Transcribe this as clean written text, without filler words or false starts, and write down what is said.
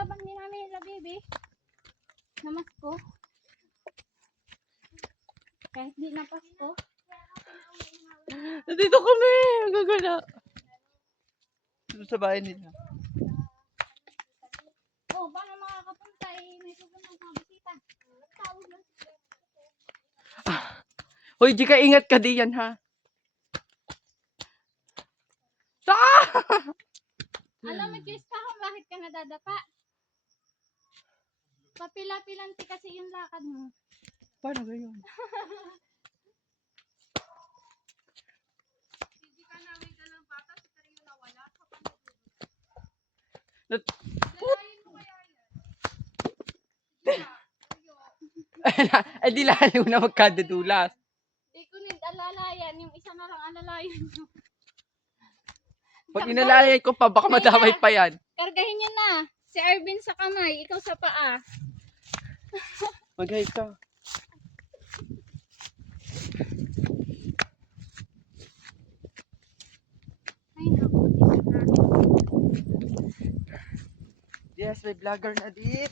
lalabang ni Mami la baby. Namas ko. Kahit di na Pasko. Nandito kami. Ang gagana. Dito sa bahay nila. Oh, paano makakapunta eh? May pupunta mga bisita. Tawag lang. Hoy, di ka ingat ka diyan ha. Alam mo, Jess, kung bakit ka nadadapa? Papila-pilanti kasi yung lakad mo. Paano ganyan? Hindi ka namin dalang bata, si Kario nawala. Dalayin mo kaya yan. Ay, di lalo na magkadadulas. Di ko need alalayan. Yung isa na lang alalayan nyo. Pag inalayay ko pa, baka madamay pa yan. Kargahin nyo na. Si Arvin sa kamay, ikaw sa paa. Mag-hike ka. Ay, naku. Di na. Yes, may vlogger na dit.